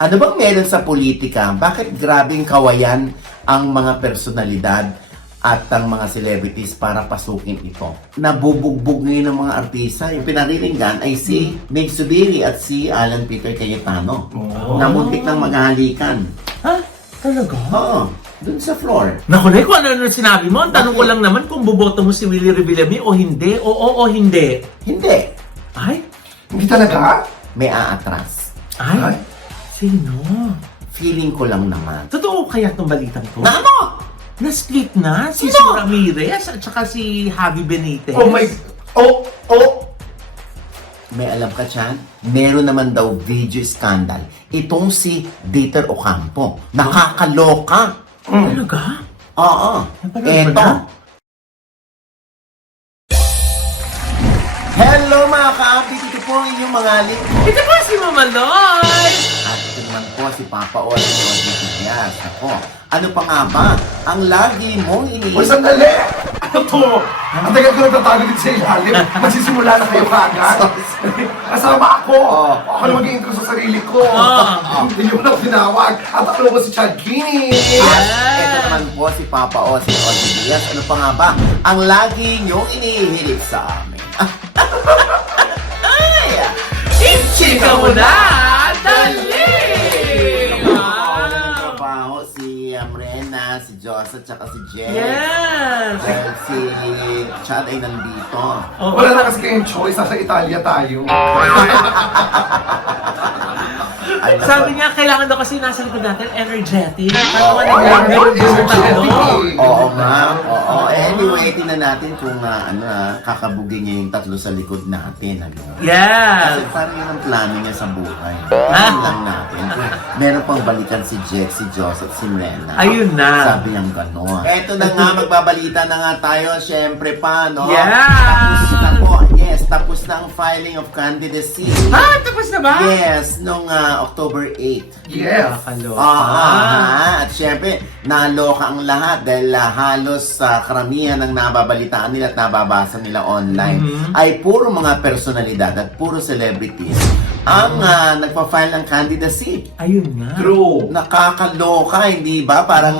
Ano bang meron sa politika? Bakit grabing kawayan ang mga personalidad at ang mga celebrities para pasukin ito? Nabubugbog ngayon ng mga artista. Yung pinariringgan ay si Meg Zubiri at si Alan Peter Cayetano. Na muntik ng maghahalikan. Ha? Talaga? Oo, dun sa floor. Naku, Nay, kung ano sinabi mo, ang tanong ko lang naman kung boboto mo si Willie Revillame o hindi, o hindi. Hindi. Ay? Hindi talaga? May aatras. Ay? Ay? Sino? Feeling ko lang naman. Totoo kaya itong balitang to? Na ano? Na-split na si Sino? Sue Ramirez at saka si Javi Benitez. Oh my... Oh! May alam ka dyan? Meron naman daw video scandal. Itong si Dieter Ocampo. Nakakaloka. Talaga? Oo. Napanood mo Eto. na? Hello mga ka-update. Ito po ang inyong mga link. Ito po si Mama Loy! At ito naman po si Papa Oli Rodriguez. Ako. Ano pa nga ba? Ang lagi mong Uy, iniisip. sandali! Ano to? Ang tagal ko nagtatago dito sa ilalim. Magsisimula na kayo kagad. Kasama ako. Ako na mag-iintro sa sarili ko. Hindi nyo na tinawag. At ako naman si Chad Guinea. Ito naman po si Papa Oli Rodriguez. Ano pa nga ba? Ang lagi niyong inihilig sa amin. Ay! Chika mo na! Dali! Trabaho si Rena, si Joss at saka si Jen. Yes! Dahil si Chad ay nandito. Oh, Wala na kasi kayong choice. Nasa Italia tayo. Ay, Sabi niya, kailangan daw kasi nasa likod natin, energetic. Oo, Ano kailangan meron din sa energetic tatlo? eh. Oo nga, oo. Anyway, tingnan natin kung kakabugin niya yung tatlo sa likod natin. Ano? Kasi Yes! parang yun ang plano niya sa buhay. Tingnan lang natin. Meron pang balikan si Jet, si Joss at si Rena. Ayun na. Sabi niyang gano'n. Eto na nga, magbabalita na nga tayo. Siyempre pa, no? Yeah! Tapos na po. Yes, tapos na ang filing of candidacy. Ah, tapos na ba? Yes, nung October 8. Yes. Nakakaloka. At syempre, naloka ang lahat dahil halos karamihan ng nababalitaan nila at nababasa nila online ay puro mga personalidad at puro celebrities ang nagpa-file ng candidacy. Ayun nga. True. Nakakaloka, hindi ba? Parang,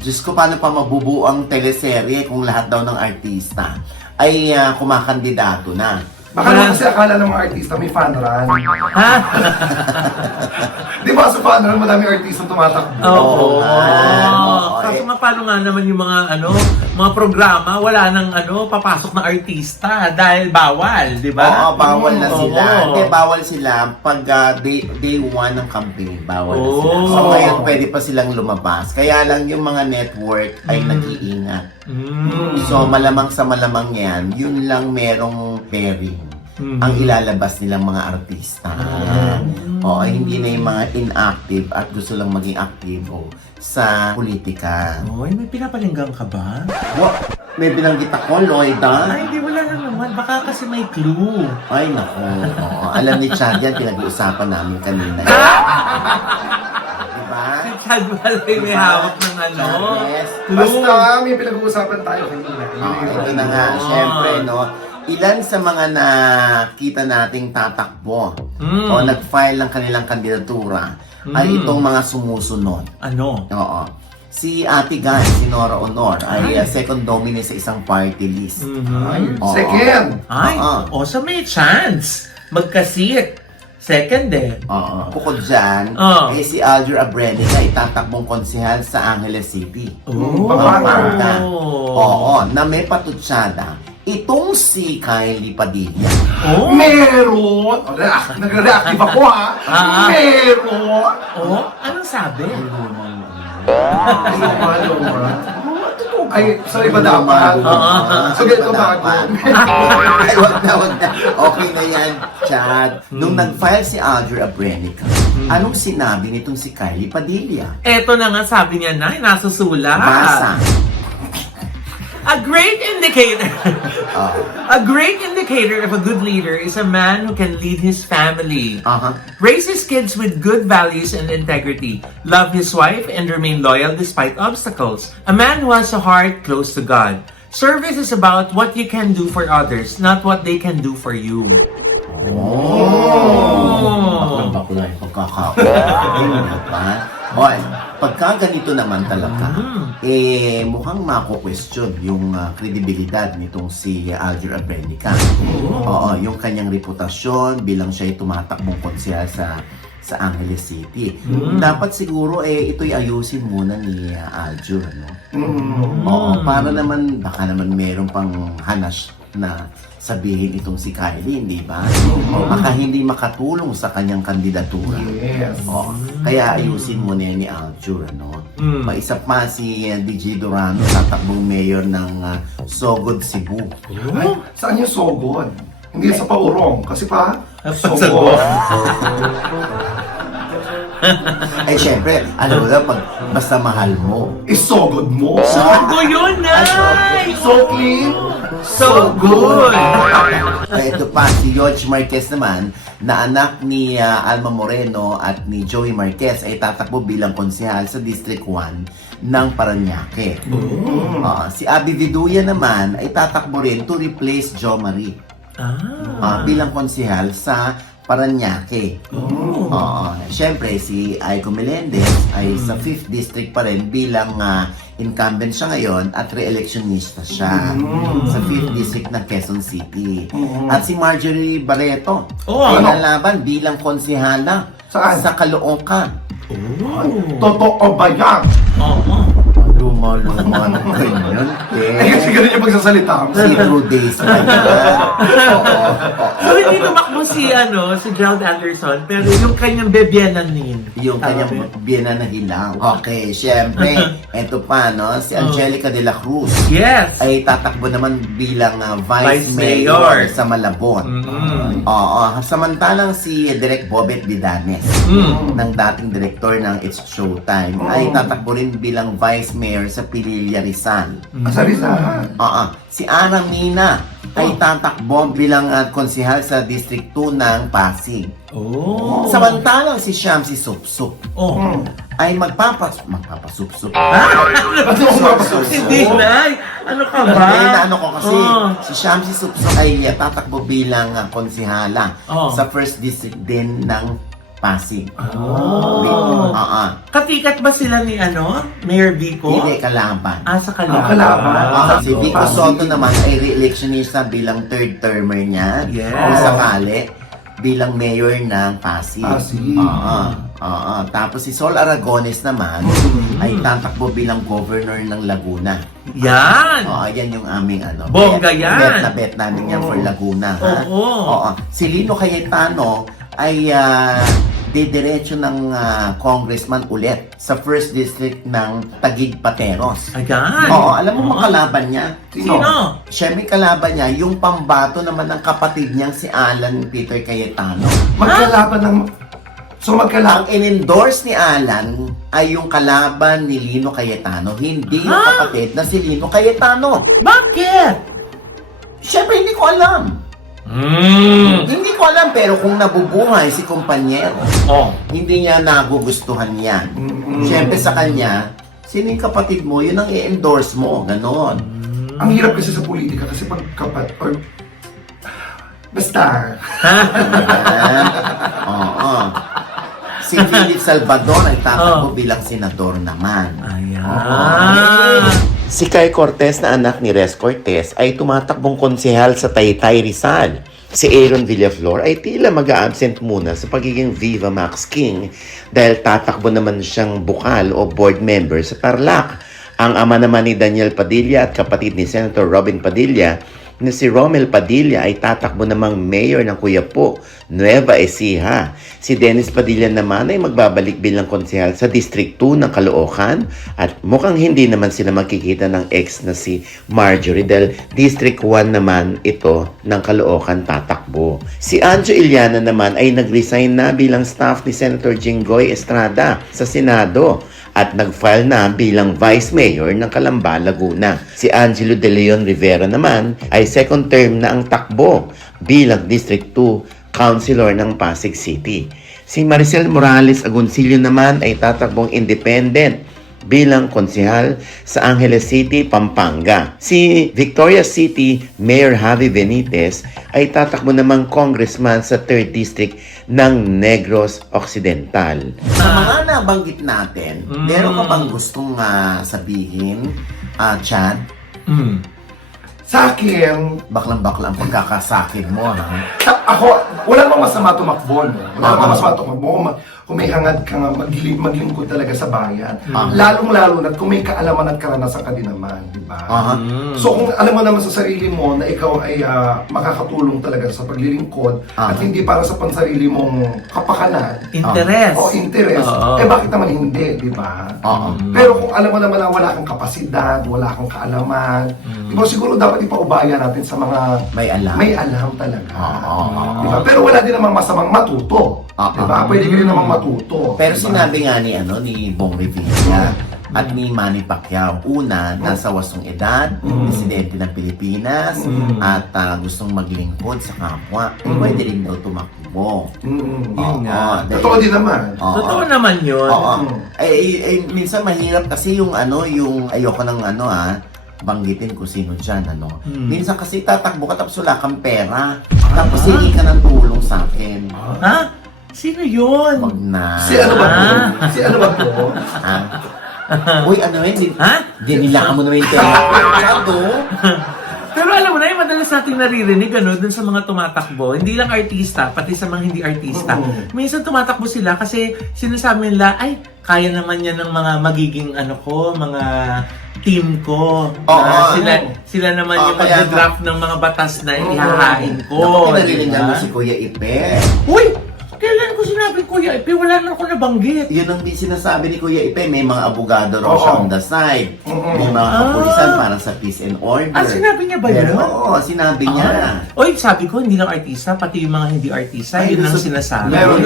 Diyos ko, paano pa mabubuo ang teleserye kung lahat daw ng artista ay kumakandidato na. Baka naman kasi akala ng mga artista may fan run. Ha? Di ba sa fan run, madami artista tumatakbo. Oo. Oo. Kaso nga, paano nga naman yung mga mga programa, wala nang papasok na artista dahil bawal, di ba? Oo, bawal na sila. Oo. Hindi, bawal sila pag day one ng campaign. Bawal na sila. So Oo. ngayon, pwede pa silang lumabas. Kaya lang yung mga network ay nag-iingat. So malamang sa malamang yan, yun lang merong pairing. Ang ilalabas nilang mga artista. O, hindi na yung mga inactive at gusto lang maging aktibo sa politika. Oy, may pinapalinggan ka ba? May binanggit ako, Lloyda. Ay, hindi, wala na naman. Baka kasi may clue. Ay, naku. Oo. Alam ni Chad yan, pinag-uusapan namin kanina. Diba? Chad Balay may hawak ng Yes. clue. Basta may pinag-uusapan tayo kanina. Ito na nga, syempre, no? Ilan sa mga nakita nating tatakbo o nag-file ng kanilang kandidatura ay itong mga sumusunod. Ano? Oo. Si Ate Guy, si Nora Honor, ay second nominee sa isang party list. Oo. Second. Ay, Oo. so may chance. Magkasit. Second din. Oo. Bukod dyan, eh si Alger Abrenica itatakbong konsehal sa Angeles City. Oh. Pampanga. Oo, na may patutsada. Itong si Kylie Padilla. Oh? Meron! Nagre-reactive ako ha! Meron! Oh? Anong sabi? Ay, sorry ba dapat? So, ganito bago. Ay, wag na. Okay na yan, Chad. Nung nag-file si Alger Abrenica, anong sinabi nitong si Kylie Padilla? Eto na nga sabi niya na, nasusulat. Basa. A great indicator. A great indicator of a good leader is a man who can lead his family, raise his kids with good values and integrity, love his wife, and remain loyal despite obstacles. A man who has a heart close to God, Service is about what you can do for others, not what they can do for you. Bakla yung pagkakaon. Diba? Okay. Pagka ganito naman talaga, mukhang mako-question yung kredibilidad nitong si Alger Abrenica. Oo, yung kanyang reputasyon bilang siya'y tumatakbong konsehal sa Angeles City. Dapat siguro ito'y ayusin muna ni Alger, no? Oo, para naman, baka naman meron pang hanas na sabihin itong si Kylie, hindi ba? O baka hindi makatulong sa kanyang kandidatura. Yes. O, kaya ayusin mo na yan ni Alger, ano? Maisa pa si DJ Durano, tatakbong mayor ng Sogod, Cebu. Ay, saan yung sogod? Hindi sa paurong. Kasi pa, sogod. Eh, syempre, ano na, basta mahal mo. Isogod mo. Sogo yun, Nay! So clean. So good! Ito pa, si George Marquez naman, na anak ni Alma Moreno at ni Joey Marquez ay tatakbo bilang konsehal sa District 1 ng Parañaque. Si Abby Viduya naman ay tatakbo rin to replace Jo Marie bilang konsehal sa Parañaque. Siyempre, si Aiko Melendez ay sa 5th District pa rin bilang incumbent siya ngayon at re-electionista siya sa 5th District ng Quezon City. At si Marjorie Barreto ay nalaban bilang konsehala Saan? sa Caloocan. Totoo ba yan? Luma ng ganyan. Kasi ganun yung pagsasalita mo. Zero days pa yan. So, hindi tumakbo si Gerald Anderson, pero yung kanyang bebiananin. Yung kanyang biyana na hilaw. Okay, syempre, eto pa, no? Si Angelica de la Cruz. Yes! Ay tatakbo naman bilang Vice Vice Mayor Mayor sa Malabon. Oo, samantalang si Direk Bobet Vidanes, ng dating direktor ng It's Showtime, ay tatakbo rin bilang Vice Mayor sa Pililla Rizal. Masarisan. Oo, si Ana Mina ay tatakbo bilang konsehal sa District 2 ng Pasig. Samantalang si Shamsi Supsup ay magpapasupsup. Hindi, Nay! Ano ka ba? Hindi na ano ko kasi si Shamsi Supsup ay tatakbo bilang konsehala sa 1st District din ng Pasig. Katikat ba sila ni Mayor Vico? Hindi, kalaban. Sa kalaban. Kalaban. Si Vico Soto naman ay re-electionista bilang 3rd termer niya. Yes. Kung sakali, bilang mayor ng Pasig. Pasig. Tapos si Sol Aragones naman ay tatakbo bilang governor ng Laguna. Yan! Yan yung aming Bongga yan! Bet na bet namin yan for Laguna. Ha? Si Lino Cayetano ay didiretso ng congressman ulit sa 1st District ng Taguig Pateros. Ayan! Alam mo makalaban niya? Sino? Siyempre kalaban niya, yung pambato naman ng kapatid niyang si Alan Peter Cayetano. Magkalaban ng... So Ang magkalaban... in-endorse ni Alan ay yung kalaban ni Lino Cayetano, hindi yung kapatid na si Lino Cayetano. Bakit? Siyempre hindi ko alam. Hindi ko alam, pero kung nabubuhay si kumpanyero, hindi niya nagugustuhan yan. Siyempre sa kanya, sino yung kapatid mo, yun ang i-endorse mo, ganon. Ang hirap kasi sa politika kasi pag or basta. Si Philip Salvador ay tatakbo bilang senador naman. Ayan! Si Kai Cortez na anak ni Res Cortez ay tumatakbong konsehal sa Taytay Rizal. Si Aaron Villaflor ay tila mag-a-absent muna sa pagiging Viva Max King dahil tatakbo naman siyang bukal o board member sa Tarlac. Ang ama naman ni Daniel Padilla at kapatid ni Senator Robin Padilla na si Romel Padilla ay tatakbo namang mayor ng Quiapo, Nueva Ecija. Si Dennis Padilla naman ay magbabalik bilang konsehal sa District 2 ng Caloocan at mukhang hindi naman sila magkikita ng ex na si Marjorie dahil District 1 naman ito ng Caloocan tatakbo. Si Anjo Iliana naman ay nag-resign na bilang staff ni Senator Jinggoy Estrada sa Senado at nag-file na bilang Vice Mayor ng Calamba, Laguna. Si Angelo De Leon Rivera naman ay second term na ang takbo bilang District 2 Councilor ng Pasig City. Si Maricel Morales Agoncillo naman ay tatakbong independent bilang konsehal sa Angeles City, Pampanga. Si Victoria City Mayor Javi Benitez ay tatakbo namang congressman sa 3rd District ng Negros Occidental. Sa mga nabanggit natin, meron ka bang gustong sabihin, Chad? Sa akin, Baklang-baklang pagkakasakin mo, ha? ako, wala namang masama tumakbo. No? Wala namang masama tumakbo. Kung may hangad ka nga, maglingkod talaga sa bayan. Lalong-lalo na kung may kaalaman at karanasan ka din naman, di ba? So kung alam mo naman sa sarili mo na ikaw ay makakatulong talaga sa paglilingkod at hindi para sa pansarili mong kapakanan. Interest. O interest. Bakit naman hindi, di ba? Pero kung alam mo naman na wala kang kapasidad, wala kang kaalaman, di ba siguro dapat ipaubaya natin sa mga may alam talaga. Di ba? Pero wala din namang masamang matuto. Di ba? Pwede ka rin namang matuto. Pero diba? sinabi nga ni Bong Revilla at ni Manny Pacquiao, una, nasa 8 edad, presidente ng Pilipinas, at gustong maglingkod sa kapwa, pwede rin daw tumakbo. Totoo din naman. Totoo naman yun. Minsan mahirap kasi yung ayoko ng banggitin ko sino dyan, Minsan kasi tatakbo ka tapos wala kang pera, tapos hindi ka ng tulong sa akin. Ha? Sino yun? Wag na. Si ano ba to? Si ano ba to? Uy, dinilaan mo naman yung pera. Pero alam mo na, yung madalas nating naririnig dun sa mga tumatakbo, hindi lang artista, pati sa mga hindi artista. Minsan tumatakbo sila kasi sinasabi nila, ay, kaya naman yan ng mga magiging mga team ko. Sila naman yung mag-draft ng mga batas na ihahain ko. Narinig mo si Kuya Ipe. Uy! Kailan ko sinabi Kuya Ipe? Wala na ako nabanggit. Yun ang sinasabi ni Kuya Ipe. May mga abogado raw siya on the side. May mga kapulisan para sa peace and order. Sinabi niya ba yun? Oo, sinabi niya. Oy, sabi ko, hindi lang artista, pati yung mga hindi artista, yun ang sinasabi. Meron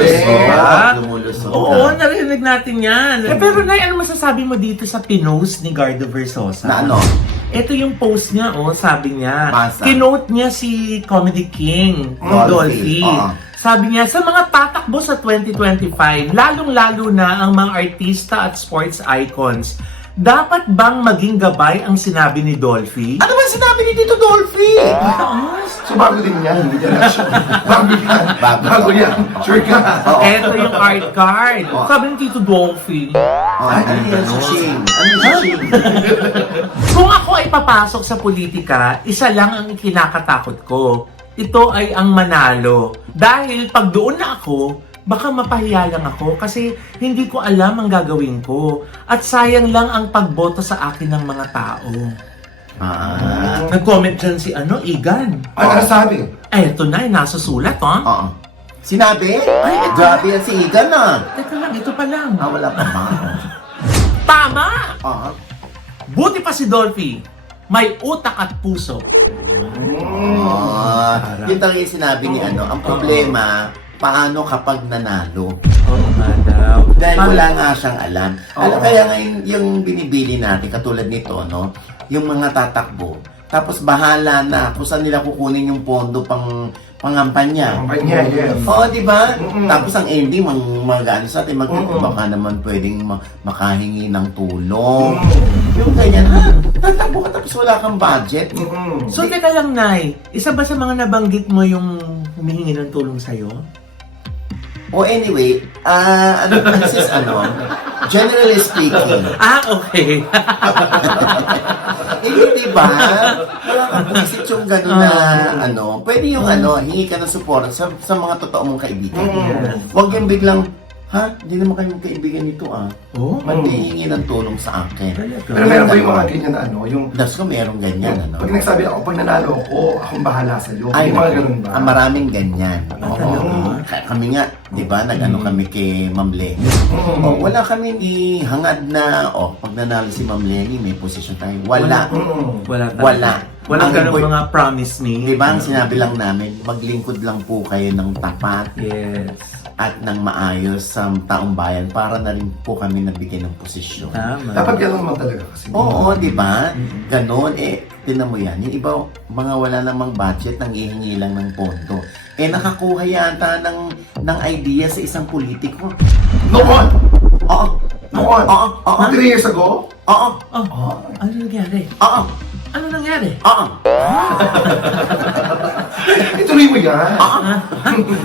Lumulusog. Oo, narinig natin yan. Pero Nay, ano masasabi mo dito sa pinost ni Gardo Versosa? Na ano? Ito yung post niya, sabi niya. Basa. Kinote niya si Comedy King, Dolphy. Dolphy. Sabi niya, sa mga tatakbo sa 2025, lalong-lalo na ang mga artista at sports icons, dapat bang maging gabay ang sinabi ni Dolphy? Ano ba sinabi ni Tito Dolphy? So bago din yan, hindi yan action. Bago yan. Sure ka. Ito yung art card. Sabi ni Tito Dolphy. Ano yan si Shane? Ano si Shane? Kung ako ay papasok sa politika, isa lang ang kinakatakot ko. Ito ay ang manalo. Dahil pag doon na ako, baka mapahiya lang ako kasi hindi ko alam ang gagawin ko. At sayang lang ang pagboto sa akin ng mga tao. Nag-comment dyan si Igan. Ano sabi? Eto na, nasusulat, Oo. Sinabi? Ay, grabe yan si Igan, Teka lang, ito pa lang. wala pa ba? Tama! Oo. Buti pa si Dolphy. May utak at puso. Yun talaga yung sinabi ni ang problema, paano kapag nanalo? Oo nga daw. Dahil wala nga siyang alam. Kaya ngayon yung binibili natin, katulad nito, yung mga tatakbo, tapos bahala na kung saan nila kukunin yung pondo pangampanya. Kampanya, yes. Oo, di ba? Tapos ang ending, mag-ano sa atin, baka naman pwedeng makahingi ng tulong. Yung ganyan, tatakbo ka tapos wala kang budget. So, teka lang, Nay. Isa ba sa mga nabanggit mo yung humihingi ng tulong sa'yo? Anyway, generally speaking. Okay. Di ba? Wala kang pumisit yung gano'n na, pwede yung hingi ka ng support sa mga totoo mong kaibigan. Huwag yung biglang, hindi naman kayo magkaibigan nito, Maghihingi ng tulong sa akin. Pero meron ba yung mga ganyan na yung... Das ko merong ganyan, Pag nagsabi ako, pag nanalo ako, akong bahala sa'yo. Ay, May mga ganun ba? maraming ganyan. Kami nga, di ba, nag-kami kay Ma'am Lenny. Wala kami ihangad na, pag nanalo si Ma'am Lenny, may posisyon tayo. Wala. Walang ganun mga promise me. Di ba, ang sinabi lang namin, maglingkod lang po kayo ng tapat. Yes. At ng maayos sa taong bayan para na rin po kami nabigyan ng posisyon. Tama. Dapat gano'n naman talaga kasi. Oo, di ba? Ganon. Tinan mo yan. Yung iba, mga wala namang budget, nanghihingi lang ng pondo. Nakakuha yata ng idea sa isang politiko. Noon! Oo. Noon? Oo. 3 years ago? Oo. Oh, ano nangyari? Oo. Ano nangyari? Oo. Ituloy mo yan.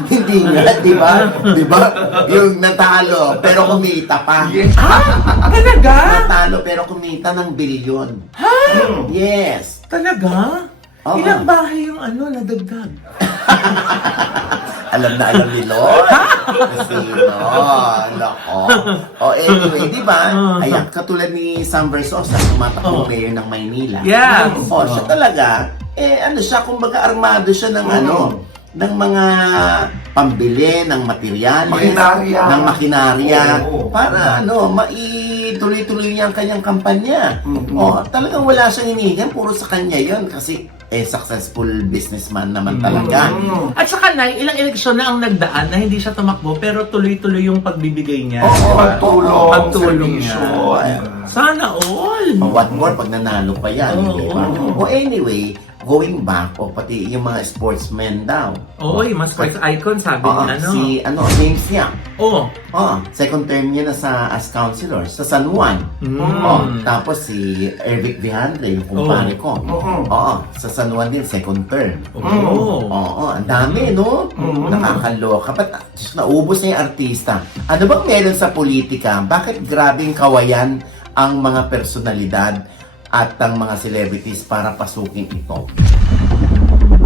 Hindi nga, di ba? Di ba? Yung natalo, pero kumita pa. Yes. Talaga? Natalo, pero kumita ng bilyon. Yes. Talaga? Oo. Ilang bahay yung nadagdag? Alam ni Lord. Kasi, lako. Anyway, di ba? Ayan, katulad ni Sam Versosa, tumatakbong mayor ng Maynila. Yeah. Siya talaga, siya, kumbaga armado siya ng ng mga pambili, ng materyales, Makinarya. ng makinarya, Oo. para maituloy-tuloy niya ang kanyang kampanya. Mhm. Talagang wala siyang hinihingan, puro sa kanya yon kasi successful businessman naman talaga. At saka ilang eleksyon na ang nagdaan na hindi siya tumakbo pero tuloy-tuloy yung pagbibigay niya. Oo, pagtulong, Pagtulong servisyo. niya. Sana all! What more pag nanalo pa yan, Oo. di ba? Anyway, going back, pati yung mga sportsmen daw. Oo, yung mga sports icon sabi niya, Si, James Yap. Oo. Second term niya na as councilor sa San Juan. Tapos si Eric Vihandre, yung kumpare ko. Sa San Juan din, second term. Ang dami, no? Nakakaloka. Ba't naubos na yung artista? Ano bang meron sa politika? Bakit grabing kawayan ang mga personalidad at ang mga celebrities para pasukin ito?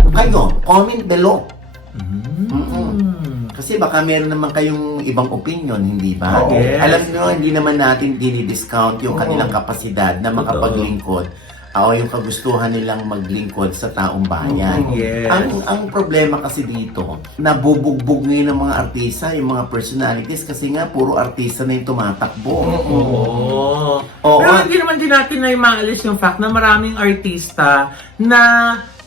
Kayo, comment below. Kasi baka meron naman kayong ibang opinion, hindi ba? Yes. Alam nyo, hindi naman natin dinidiscount yung kanilang kapasidad na makapaglingkod o yung kagustuhan nilang maglingkod sa taong bayan. Yes. Ang problema kasi dito, nabubugbog ngayon ng mga artista, yung mga personalities, kasi nga puro artista na yung tumatakbo. Oo. Pero hindi naman din natin na maalis yung fact na maraming artista na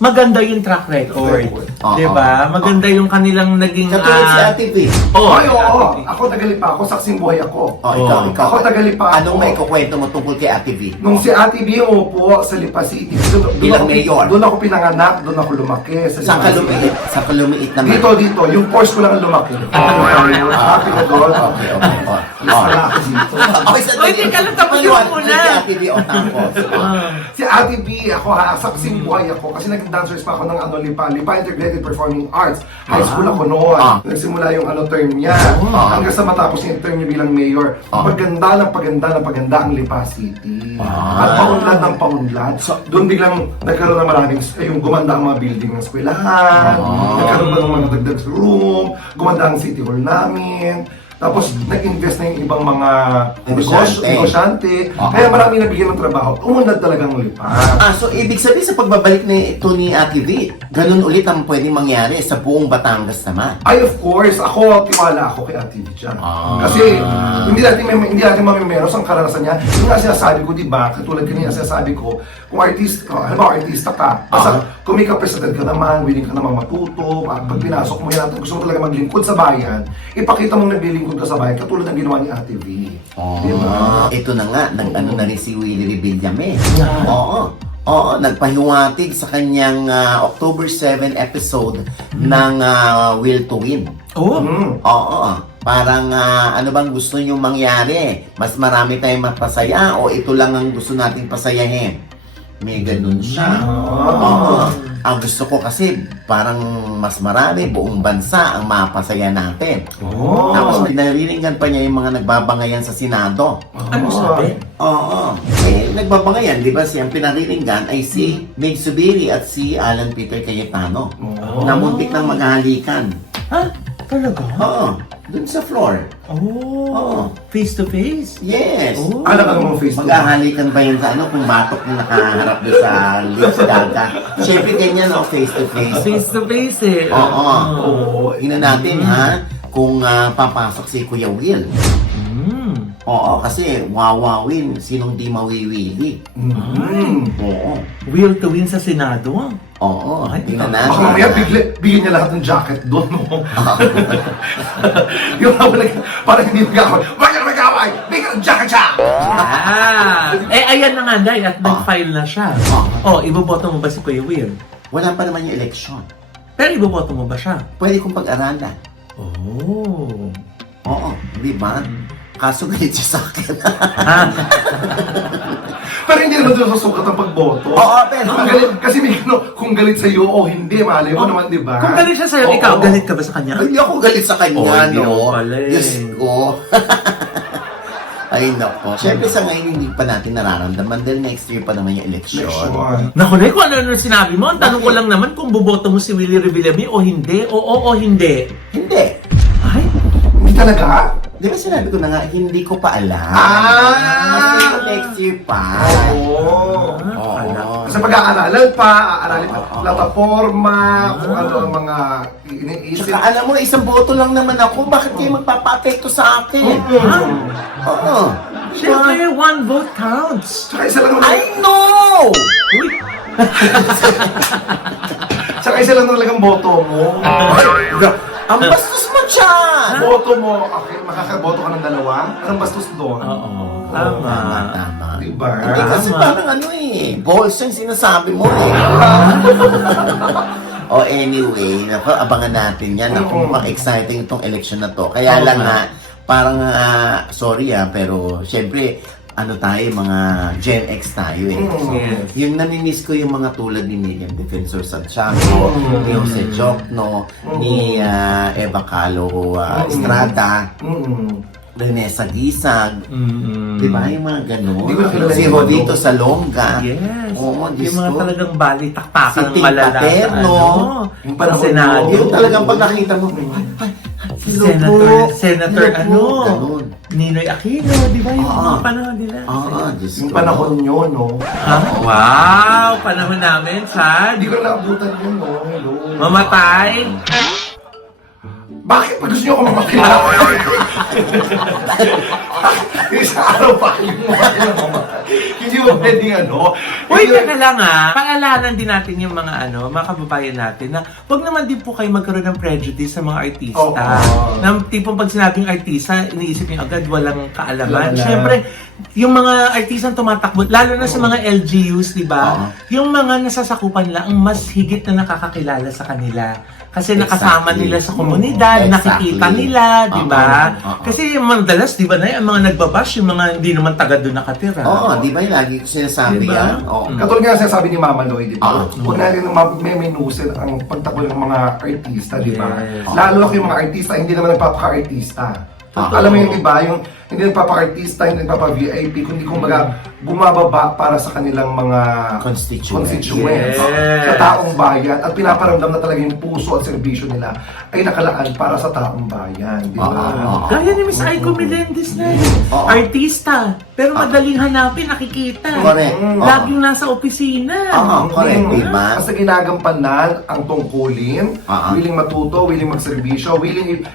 maganda yung track record. Oo. Diba? Maganda yung kanilang naging... Katulad si Ate V. Ay, oo. Ako tagalipa ako, saksing buhay ako. Ikaw. Ako tagalipa ako. Anong may kukwento mo tungkol kay Ate V? Nung si Ate B po sa Lipa City, Bilang mayor. Doon ako pinanganak, doon ako lumaki. Sa kalumiit. Sa kalumiit naman. Dito. Yung course ko lang ang lumaki. Happy na doon. Okay. Wala ako dito. Oy, teka lang, tapos yung muna. Si Ate V, tapos. Si Ate B, ako saksing buhay ako. Kasi naging dancers pa ako ng Lipa Integrated Performing Arts. High school ako noon. Nagsimula yung term niya. Hanggang sa matapos niya yung term niya bilang mayor. Paganda ang Lipa City. At paunlad ng paunlad. Doon biglang nagkaroon ng maraming, yung gumanda ang mga building ng eskwelahan. Nagkaroon ba ng mga dagdag room. Gumanda ang city hall namin. Tapos, nag-invest na yung ibang mga negosyante. Kaya marami nabigyan ng trabaho. Umunlad talagang Lipa. So ibig sabihin sa pagbabalik na ito ni Ate V, ganun ulit ang pwedeng mangyari sa buong Batangas naman. Ay, of course, tiwala ako kay Ate V dyan. Kasi, hindi natin mamimeros ang karanasan niya. Yung nga sinasabi ko, di ba, katulad kanina sinasabi ko, kung artista ka, basta kung may kapresidente ka naman, willing ka naman matuto, pag pinasok mo yan, at gusto mo talaga maglingkod sa bayan, ipakita mong naglilingkod ka sa bayan, katulad ng ginawa ni Ate V. Diba? Ito na nga, nag-ano na rin si Willie Revillame. Oo, nagpahiwatig sa kanyang October 7 episode ng Will to Win. Oo. Parang ano bang gusto nyo mangyari? Mas marami tayong mapasaya o ito lang ang gusto nating pasayahin? May ganun siya. Oo. Ang gusto ko kasi parang mas marami, buong bansa ang mapasaya natin. Tapos pinariringan pa niya yung mga nagbabangayan sa Senado. Ano sabi? Oo. Nagbabangayan, di ba? Ang pinariringan ay si Meg Subiri at si Alan Peter Cayetano. Na muntik ng maghalikan. Ha? Talaga? Oo. Dun sa floor. Face to face? Yes. Ano ka naman face to face? Maghahalikan ba yan sa kung batok na nakaharap doon sa lips daga? Siyempre ganyan, face to face. Face to face eh. Oo. Tingnan natin ha, kung papasok si Kuya Will. Oo, kasi wawawin, sinong di mawiwili. Oo. Will to win sa Senado? Oo, tingnan Baka natin. mamaya bigyan niya lahat ng jacket doon, no? Yung parang hindi mag-away. Wag ka mag-away! Bigyan ng jacket siya! Ayan na nga, dahil at nag-file na siya. Iboboto mo ba si Kuya Will? Wala pa naman yung eleksyon. Pero iboboto mo ba siya? Pwede kong pag-aralan. Oh. Oo, di ba? kaso galit siya sa akin. Pero hindi naman doon susukat ang pagboto. Oo, pero... Kung galit, kasi may kung galit sa'yo o hindi, malay mo naman, di ba? Kung galit siya sa'yo, Oo. ikaw, galit ka ba sa kanya? Hindi ako galit sa kanya, hindi no? ako pala eh. Diyos ko. Ay, nako. Siyempre sa ngayon, hindi pa natin nararamdaman dahil next year pa naman yung election. Election. Naku, Nay, kung ano sinabi mo, ang tanong ko lang naman kung boboto mo si Willie Revillame o hindi, oo o hindi. Hindi. Ay, Hindi talaga? Di ba sinabi ko na nga, hindi ko pa alam. Ah! Kasi next year pa. Oo. Oo. Kasi pag-aaralan pa, aaralin pa, Oo. plataforma, kung ano ang mga iniisip. Tsaka alam mo, isang boto lang naman ako. Bakit kayo magpapa-apekto sa akin? Oo. syempre, one vote counts. Tsaka isa lang I know! Tsaka isa lang talagang boto mo. Ang bastos mo dyan! Boto mo, okay, makakaboto ka ng dalawa. Anong bastos doon? Oo, Tama, tama. tama. Diba? Hindi kasi Tama. parang ano eh, balls yung sinasabi mo eh. O anyway, naku, abangan natin yan. Naku, Oo. mukhang exciting itong election na to. Kaya Oo lang nga. nga, parang, sorry pero syempre, ano tayo, mga Gen X tayo eh. Oo. So, Yes. yung namimiss ko yung mga tulad ni Miriam Defensor Santiago, ni Jose Jokno, ni Eva Calo Estrada, Rene Sagisag, di ba? Yung mga gano'n. Hindi ko nakilala Si yung Jovito Salonga. Yes. Oo, Diyos yung mga ko. talagang balitaktakan Si ng Ting malala sa Paterno. Yung sa panahon Senado. mo. Yung talagang pag nakita mo, ay, hello po. Senator Hello po. Ganun. Ninoy Aquino, di ba yung Oo. mga panahon nila? Diyos Yung ko. panahon nyo, no? Ha? Wow! Panahon namin, Chad. Hindi ko na naabutan yun, no? Hello. Mamatay. Bakit pa gusto nyo ako mamatay? Isang araw pa kayo mamatay. Hindi mo pwedeng ano. Uy, Hindi- teka lang Paalalan din natin yung mga mga kababayan natin na huwag naman din po kayo magkaroon ng prejudice sa mga artista. Oo. Na tipong pag sinabing artista, iniisip niyo agad walang kaalaman. Wala. Siyempre, yung mga artistang tumatakbo, lalo na sa mga LGUs, di ba? Oo. Yung mga nasasakupan lang, ang mas higit na nakakakilala sa kanila. Kasi nakasama Exactly. nila sa komunidad, Exactly. nakikita nila, di ba? Oo. Kasi madalas, di ba na, ang mga nagbabash, yung mga hindi naman taga doon nakatira. Oo, di ba yung lagi ko sinasabi Diba? yan? Oo. Katulad nga sinasabi ni Mama Loy, di ba? Oo. Huwag natin meminusin ang pagtakbo ng mga artista, di ba? Yes. Lalo na yung mga artista, hindi naman nagpapaka-artista. Oo. Alam mo yung iba, yung hindi nagpapaka-artista, hindi nagpapa-VIP, kundi kumbaga bumababa para sa kanilang mga Constituents. Yes. sa taong bayan at pinaparamdam na talaga yung puso at serbisyo nila ay nakalaan para sa taong bayan, di ba? Oo. Gaya ni Miss Aiko Melendez na Oo. artista. Pero madaling hanapin, nakikita. Correct. Oo. Laging nasa opisina. Oo, correct, Mm. di ba? Basta ginagampanan ang tungkulin, Ah. willing matuto, willing magserbisyo,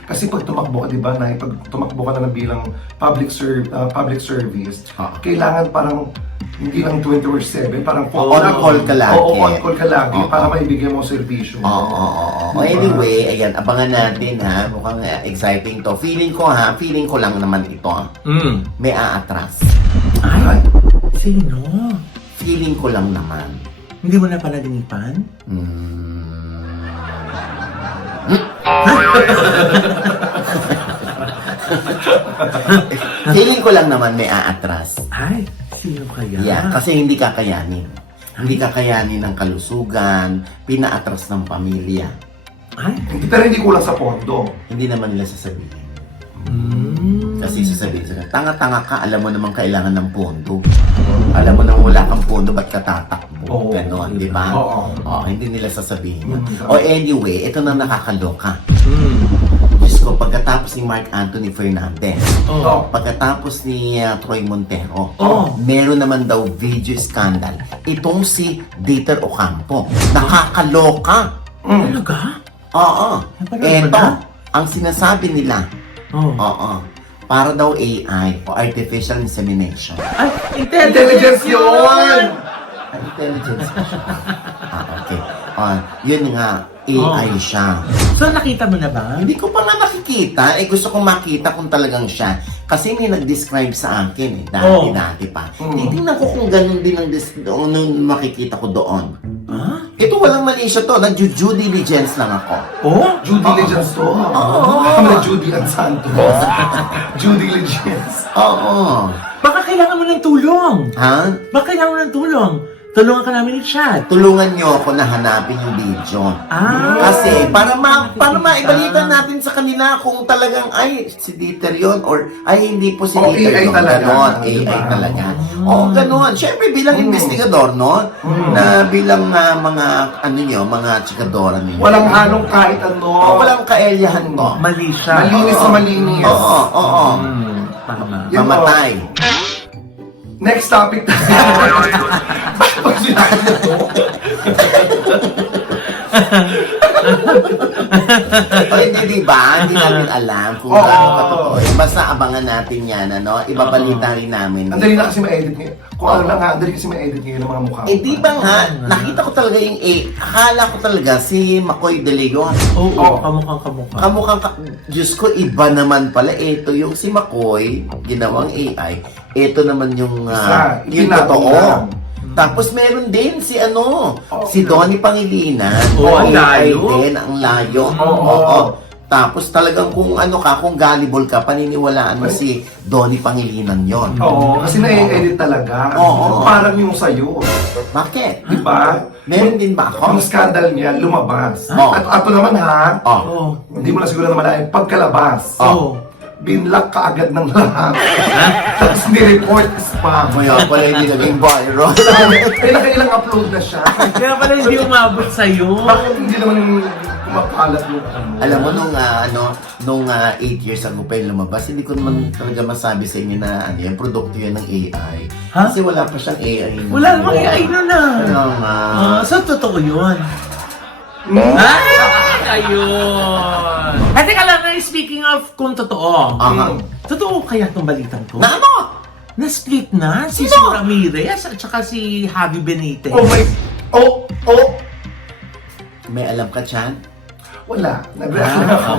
kasi pag tumakbo ka, di ba, na pag tumakbo ka na bilang public service, Ah. kailangan parang hindi lang 24/7, parang On call ka lagi. Oo, on call ka lagi Oo. para maibigay mo ang serbisyo. Oo. Anyway, ayan, abangan natin ha. Mukhang exciting to. Feeling ko lang naman ito. May aatras. Ay, sino? Feeling ko lang naman. Hindi mo na panaginipan? Feeling ko lang naman may aatras. Ay, sino kaya? Yeah, kasi hindi kakayanin. Hindi kakayanin ng kalusugan, pinaatras ng pamilya. Ay, Pero hindi kulang sa pondo. Hindi naman nila sasabihin. mm. Kasi sasabihin sila, tanga-tanga ka, alam mo naman kailangan ng pondo. Alam mo naman wala kang pondo, ba't ka tatakbo? Oo. Ganon, di ba? Oo. Hindi nila sasabihin. Mm. O anyway, ito na nakakaloka. Mm. Diyos ko, pagkatapos ni Mark Anthony Fernandez, Oh. pagkatapos ni Troy Montero, Oh. meron naman daw video scandal. Itong si Dieter Ocampo. Nakakaloka. Talaga? Oo. Napanood mo Eto, na? ang sinasabi nila. Oh. Oo. Para daw AI o artificial insemination. Ay, Intelligence yun! Intelligence ba siya? Okay. Yun nga, AI siya. So, nakita mo na ba? Hindi ko pa nga nakikita. Gusto kong makita kung talagang siya. Kasi may nag-describe sa akin dati pa. Titingnan ko kung ganun din ang nung makikita ko doon. Ha? Ito walang mali siya to. Nag-due diligence lang ako. Oh? Due diligence to. Oo. Judy and Santos. Due diligence. Oo. Baka kailangan mo ng tulong. Ha? Baka kailangan mo ng tulong. Tulungan ka namin ni Chad. Tulungan niyo ako na hanapin yung video. Kasi para maibalita natin sa kanila kung talagang ay si Dieter yun or ay hindi po si O, Dieter AI yun. talaga. Ganon, Diba? AI talaga. Oo, ganon. Siyempre bilang investigador, no? Na bilang mga ano niyo, mga chikadora niyo. Walang halong kahit ano. Walang kaelyahan to. Mali siya. Malinis sa malinis. Oo. Tama. Yun, Mamatay. Next topic tayo. Pag sinabi na to. O hindi, diba? Hindi namin alam kung Oo. gaano katotoo. Basta abangan natin yan, ano? Ibabalita rin namin. Ang dali na kasi ma-edit ngayon. Kung ano lang ha, ang dali kasi ma-edit ngayon ng mga mukha. Eh di ba nga, nakita ko talaga yung akala ko talaga si Makoy De Leon. Oo, Oo. kamukhang. Kamukhang, Diyos ko, iba naman pala. Ito yung si Makoy, ginawang AI. Ito naman yung, Isa, yung itinapon totoo. lang. Tapos meron din si Oo. si Donnie Pangilinan. Oo, ang AI layo. din, ang layo. Oo. Tapos talagang kung kung gullible ka, paniniwalaan mo si Donnie Pangilinan yon. Oo, kasi na-edit talaga. Oo. Parang yung sa'yo. Bakit? Di ba? Meron din ba ako? Ang scandal niya, lumabas. Oo. At ato naman ha, Oh. hindi mo na siguro na malayan, pagkalabas, Oo. binlock ka agad ng lahat. Tapos ni-report spam. Kaya pala hindi naging viral. Eh, nakailang upload na siya. Kaya pala hindi umabot sa'yo. Bakit hindi naman kumakalat yung ano? Alam mo, nung 8 years ago pa yung lumabas, hindi ko naman talaga masabi sa inyo na yung produkto yan ng AI. Ha? Kasi wala pa siyang AI. Wala namang AI na na. Ano nga. So, totoo yun. Ayun. At teka lang, speaking of kung totoo. Aha. Totoo kaya itong balitang to? Na ano? Na-split na si Sino? Sue Ramirez at saka si Javi Benitez. Oh my... Oh! May alam ka, Chan? Wala. Nag-react lang ako.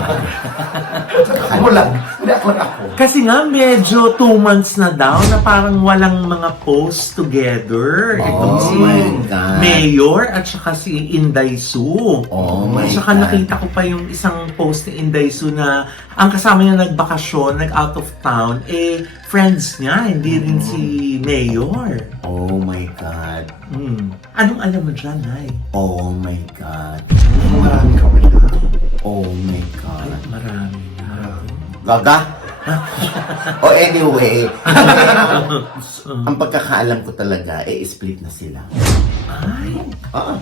Wala. Nag-react lang ako. Kasi nga, medyo 2 months na daw na parang walang mga posts together. Itong Oh si my God. Mayor at saka si Inday Sue. Oh my At saka God. nakita ko pa yung isang post ni Inday Sue na ang kasama niya nagbakasyon, nag-out of town, friends niya, hindi rin si Mayor. Oh my God. Anong alam mo dyan, Nay? Oh my God. Marami ka wala. Oh my Ay, God. marami na. Gaga? Anyway. Ang pagkakaalam ko talaga, split na sila. Ay, Ah,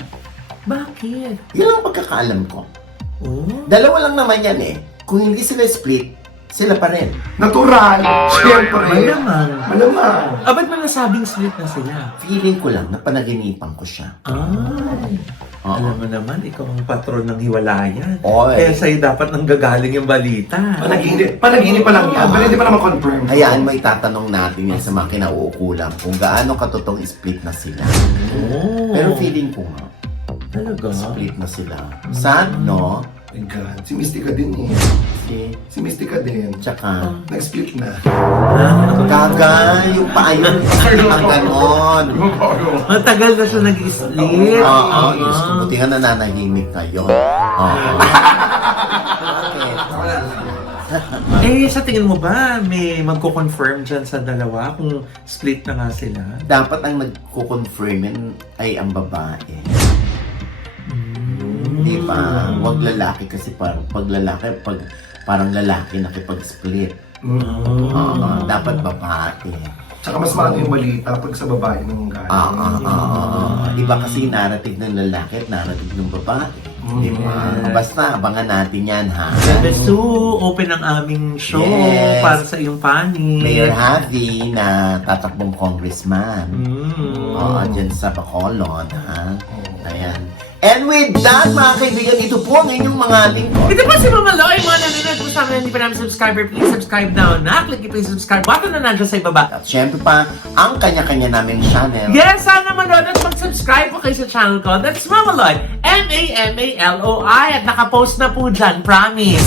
bakit? yun ang pagkakaalam ko. Oh? Dalawa lang naman yan eh. Kung hindi sila split, sila pa rin. Natural. Siyempre. Malamang. Malamang. Ba't mo nasabing split na sila? Feeling ko lang na panaginipan ko siya. Ay, Oo. alam mo naman, ikaw ang patron ng hiwalayan. Oy. Kaya sa'yo dapat nang gagaling yung balita. Panaginip pa lang yan. Pero hindi pa naman confirm. Hayaan mo itatanong natin yan sa mga kinauukulan kung gaano katotong split na sila. Oh, Pero feeling ko nga, talaga? split na sila. Sad, no? Oh my God. Si Mystica din eh. Si Mystica din. Tsaka, Nag-split na. gaga, yung paayon ang ganon. Matagal na siya nag-split. Oo, Diyos ko, buti nga nananahimik kayo. Oo. Sa tingin mo ba, may magko-confirm dyan sa dalawa kung split na nga sila? Dapat ang nagko-confirm yan ay ang babae. Di ba? Huwag lalaki kasi parang parang lalaki nakipag-split. Oo, dapat babae. Tsaka mas malaki yung balita pag sa babae nung galing. Iba kasi yung narrative ng lalaki at narrative ng babae. Di ba? Basta, abangan natin yan, ha? Ganda Sue, open ang aming show Yes. para sa iyong panig. Mayor Javi na tatakbong congressman. Oo, dyan sa Bacolod, ha? Ayan. And with that, mga kaibigan, ito po ang inyong mga lingkod. Ito po si Mama Loy, mga nanonood po sa amin, hindi pa namin subscriber, please subscribe now na. Click yung subscribe button na nandiyan sa ibaba. At syempre pa, ang kanya-kanya naming channel. Yes, sana manood at mag-subscribe po kayo sa channel ko. That's Mama Loy, M-A-M-A-L-O-I. At nakapost na po dyan, promise.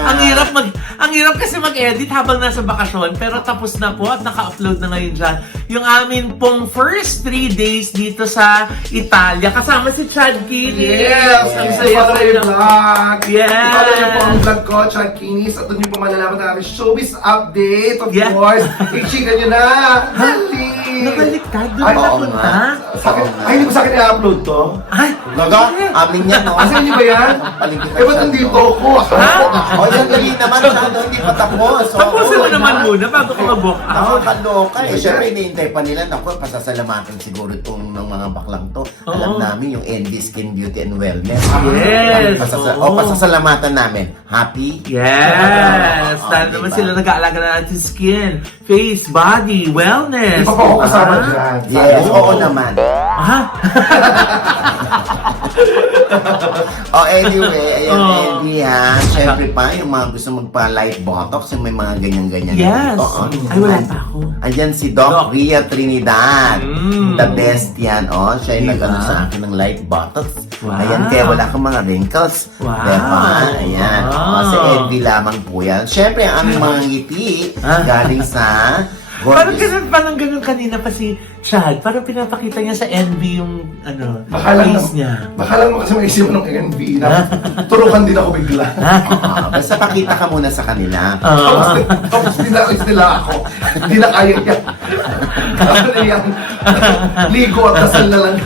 Ang hirap Ang hirap kasi mag-edit habang nasa bakasyon, pero tapos na po at naka-upload na ngayon dyan yung amin pong first 3 days dito sa Italia. Kasama si Chad Kinis. Yes! Ang Ang saya saya niyo. vlog! Yes! Ipala niyo po ang vlog ko, Chad Kinis. At doon niyo po malalaman namin showbiz update, of Yeah. course. I-chika niyo na! Dali! Nabaliktad, doon Ay, ka oo napunta? nga. Sa akin- Ay, hindi ko sa akin i-upload to? Ay, Naga, amin yan, no? Asa niyo ba yan? Paligpitan Eh, ba't siya, nandito no? ako? O, sandali naman siya, no? Hindi pa tapos. So, tapusin mo oo, naman na. muna bago ka mag-book out. Nakakaloka eh. Siyempre, iniintay pa nila. Naku, pasasalamatan siguro itong ng mga baklang to. Alam Oo. namin yung ND Skin Beauty and Wellness. Yes, oo. Pasasalamatan namin. Happy? Yes! Oo, Dahil diba? naman sila nag-aalaga na natin skin, face, body, wellness. Di pa po ako kasama Ah. dyan. Yes, oo naman. Ha? Anyway, ayan, Oh. Andy ha. Siyempre pa, yung mga gusto magpa-light botox, yung may mga ganyan-ganyan. Yes. dito, oh. Ay, wala pa ako. Andyan si Doc Doc. Rhea Trinidad. Mm. The best yan, oh. Siya yung Diba? nag-ano sa akin ng light botox. Wow. Ayan, kaya wala kang mga wrinkles. Wow. Diba? Ayan. Wow. Oh, si Andy lamang po yan. Siyempre, ang mga ngiti Ah. galing sa Parang gorgeous. ganun kanina pa si Chad. Parang pinapakita niya sa NB yung Baka lang, face niya. baka lang kasi maisip ng NV na turukan din ako bigla. Basta pakita ka muna sa kanila. Tapos nila ako. Hindi na kaya yan. Ano yan? Ligo at dasal na lang.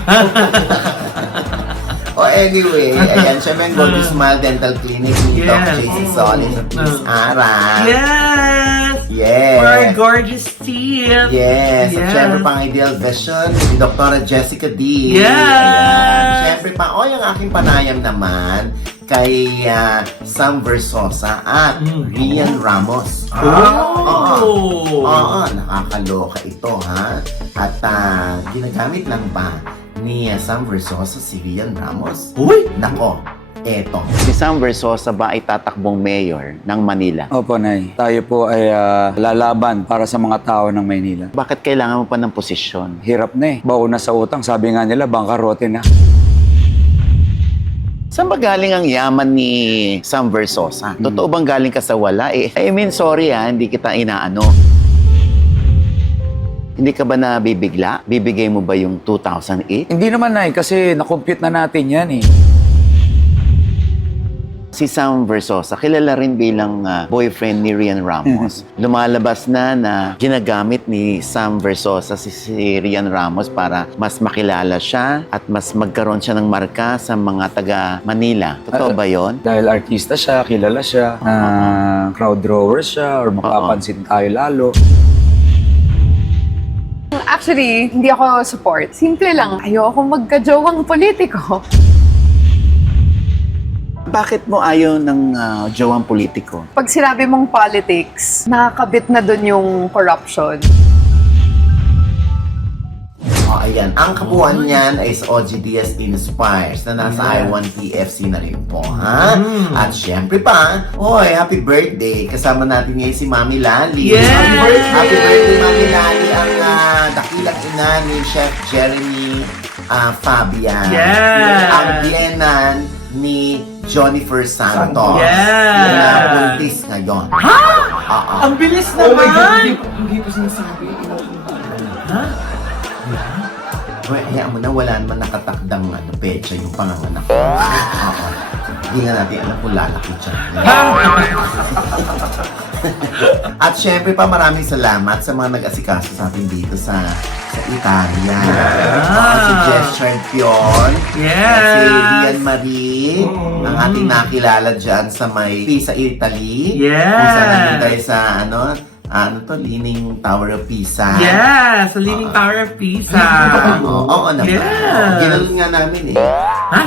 Anyway, ayan, siya may Golden Smile Dental Clinic ni Doc Yes. JC Solis at Miss Ara. Yes! Yes. For our gorgeous teeth. Yes. At Yes. syempre pang Ideal Vision, si Dr. Jessica D. Yes. Ayan. Syempre pa, yung aking panayam naman kay Sam Versosa at Rian Ramos. Oo, nakakaloka ito ha. At ginagamit lang ba ni Sam Versosa si Rian Ramos? Uy! Nako, eto. Si Sam Versosa ba ay tatakbong mayor ng Manila? Opo, Nay. Tayo po ay lalaban para sa mga tao ng Maynila. Bakit kailangan mo pa ng posisyon? Hirap na eh. Baon na sa utang. Sabi nga nila, bangkarote na. Saan ba galing ang yaman ni Sam Versosa? Totoo bang galing ka sa wala? I mean, sorry hindi kita inaano. Hindi ka ba nabibigla? Bibigay mo ba yung 2008? Hindi naman, Nay, kasi nakompute na natin yan eh. Si Sam Versosa, kilala rin bilang boyfriend ni Rian Ramos. Lumalabas na ginagamit ni Sam Versosa si Rian Ramos para mas makilala siya at mas magkaroon siya ng marka sa mga taga Manila. Totoo ba yon? Dahil artista siya, kilala siya, crowd drawer siya, or makapansin tayo lalo. Actually, hindi ako support. Simple lang, ayoko magka-jowang politiko. Bakit mo ayaw ng jowang politiko? Pag sinabi mong politics, nakakabit na dun yung corruption. Ayan. Ang kabuuan niyan ay sa OGDS Inspires na nasa I1TFC na rin po, ha? At syempre pa, happy birthday! Kasama natin ngayon si Mami Lali. Yes! Happy birthday! Happy birthday, Mami Lali, ang dakilang ina ni Chef Jeremy Fabian. Yes! Ang biyenan ni Jonnifer Santos. Yes! Na buntis ngayon. Ha? Oo. Ang bilis Oh my God, naman! hindi pa sinasabi. Ha? Well, hayaan mo na, wala naman nakatakdang pecha yung panganganak ko. Oo. Hindi nga natin alam kung lalaki siya. At syempre pa, maraming salamat sa mga nag-asikaso sa atin dito sa Italia. Si Jess Champion. Yes. Si Rian Marie. Ang ating nakilala dyan sa may Pisa, Italy. Yes. Kung saan nandun tayo sa Leaning Tower of Pisa. Yes! Sa Leaning Tower of Pisa. Oo naman. Yes. Ginanon nga namin Ha?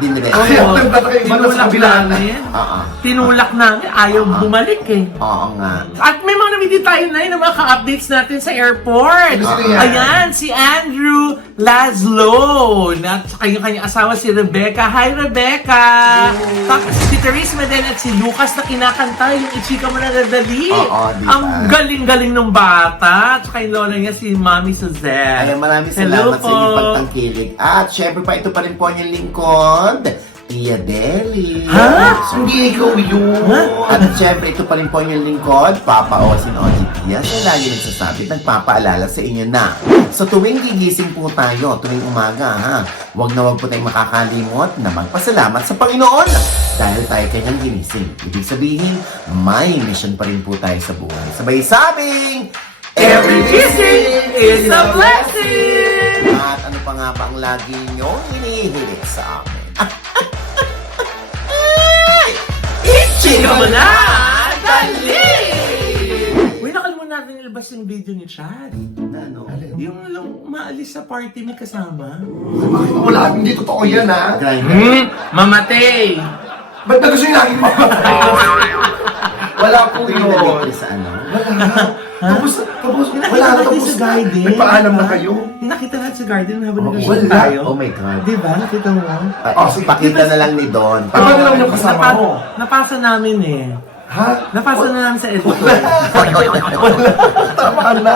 Dinire. Ayaw, nagtatry iba na sa Tinulak kabila na. namin. Oo. Tinulak namin. Ayaw bumalik eh. Oo nga. At may mga nabiti tayo na yun, mga ka-updates natin sa airport. Sino yan? Ayan, si Andrew Laszlo. At saka yung kanyang asawa si Rebecca. Hi, Rebecca! Tapos si Therese Meden at si Lucas na kinakanta yung Ichika Mo Na Nadali. Oo, di ba? Ang galing-galing ng bata. At saka yung lola niya si Mami Suzette. Ayan, maraming Hello salamat sa inyong po. pagtangkilik. At syempre pa, ito pa rin po ang inyong lingkod, Tia Deli. Ha? Hindi ikaw yun. At syempre, ito pa rin po yung lingkod, Papa Osin Oditia. Siya lagi nagsasabi, nagpapaalala sa inyo na sa tuwing gigising po tayo, tuwing umaga, ha, huwag na huwag po tayong makakalimot na magpasalamat sa Panginoon dahil tayo kanyang ginising. Ibig sabihin, may mission pa rin po tayo sa buhay. Sabay sabing, Every gising is a blessing! At ano pa nga ba ang lagi nyo hinihilit sa amin? Chika mo na! Dali! Uy, nakalimutan natin ilabas yung video ni Chad. Ano? Yung maalis sa party may kasama. Wala, hindi totoo yan, ha? Grinder? Mamatay! Ba't na gusto yung laging Wala po Pinadate yun. sa ano? Tapos, wala na, tapos sa garden. nagpaalam na kayo. Nakita natin sa garden habang Oo, nag-shoot wala. tayo. Oh my God. Di ba? Nakita mo? sige. Pakita na lang ni Don. Iba na lang yung kasama mo. Napasa namin eh. Ha? Napasa na namin sa editor. Tama na.